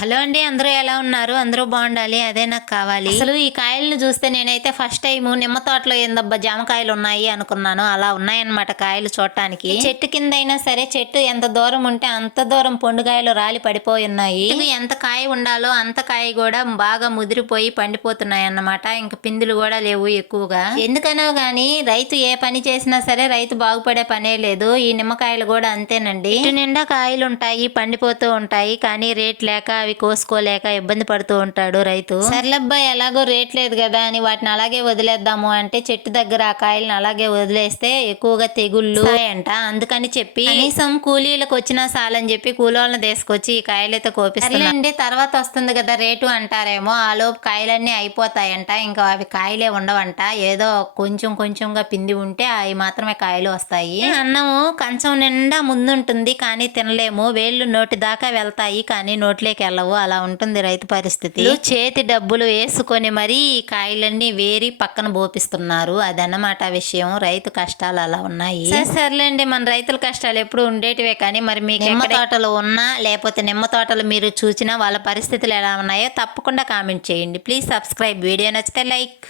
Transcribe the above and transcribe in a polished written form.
Hello అండి, అందరూ ఎలా ఉన్నారు? అందరూ బాగుండాలి, అదే నాకు కావాలి. అసలు ఈ కాయలను చూస్తే నేనైతే ఫస్ట్ టైం నిమ్మ తోటలో ఏందబ్బా జామకాయలు ఉన్నాయి అనుకున్నాను. అలా ఉన్నాయన్నమాట కాయలు చూడటానికి. చెట్టు కింద అయినా సరే, చెట్టు ఎంత దూరం ఉంటే అంత దూరం పొండుకాయలు రాలి పడిపోయి ఉన్నాయి. ఎంత కాయ ఉండాలో అంత కాయ కూడా బాగా ముదిరిపోయి పండిపోతున్నాయి అన్నమాట. ఇంకా పిందులు కూడా లేవు ఎక్కువగా. ఎందుకనో గానీ రైతు ఏ పని చేసినా సరే రైతు బాగుపడే పనే లేదు. ఈ నిమ్మకాయలు కూడా అంతేనండి. చెట్టు నిండా కాయలు ఉంటాయి, పండిపోతూ ఉంటాయి, కానీ రేట్ లేక అవి కోసుకోలేక ఇబ్బంది పడుతూ ఉంటాడు రైతు. సర్లబ్బా ఎలాగో రేట్ లేదు కదా అని వాటిని అలాగే వదిలేద్దాము అంటే చెట్టు దగ్గర ఆ కాయలను అలాగే వదిలేస్తే ఎక్కువగా తెగుళ్ళు అంట. అందుకని చెప్పి కనీసం కూలీలకు వచ్చినా చాలని చెప్పి కూలోళ్ళని తీసుకొచ్చి ఈ కాయలైతే కోపిస్తారండి. తర్వాత వస్తుంది కదా రేటు అంటారేమో, ఆ లోపు కాయలన్నీ అయిపోతాయంట. ఇంకా అవి కాయలే ఉండవంట, ఏదో కొంచెం కొంచెంగా పిండి ఉంటే అవి మాత్రమే కాయలు వస్తాయి. అన్నము కంచం నిండా ముందుంటుంది కానీ తినలేము, వేళ్ళు నోటి దాకా వెళ్తాయి కానీ నోట్లోకి వెళ్ళవు. అలా ఉంటుంది రైతు పరిస్థితి. చేతి డబ్బులు వేసుకొని మరీ ఈ కాయలన్నీ వేరి పక్కన బోపిస్తున్నారు. అదన్నమాట విషయం. రైతు కష్టాలు అలా ఉన్నాయి. సర్లేండి, మన రైతుల కష్టాలు ఎప్పుడు ఉండేటివే. కానీ మరి మీకు నిమ్మ తోటలు ఉన్నా లేకపోతే నిమ్మ తోటలు మీరు చూసినా వాళ్ళ పరిస్థితులు ఎలా ఉన్నాయో తప్పకుండా కామెంట్ చేయండి. Please subscribe. వీడియో నచ్చితే లైక్.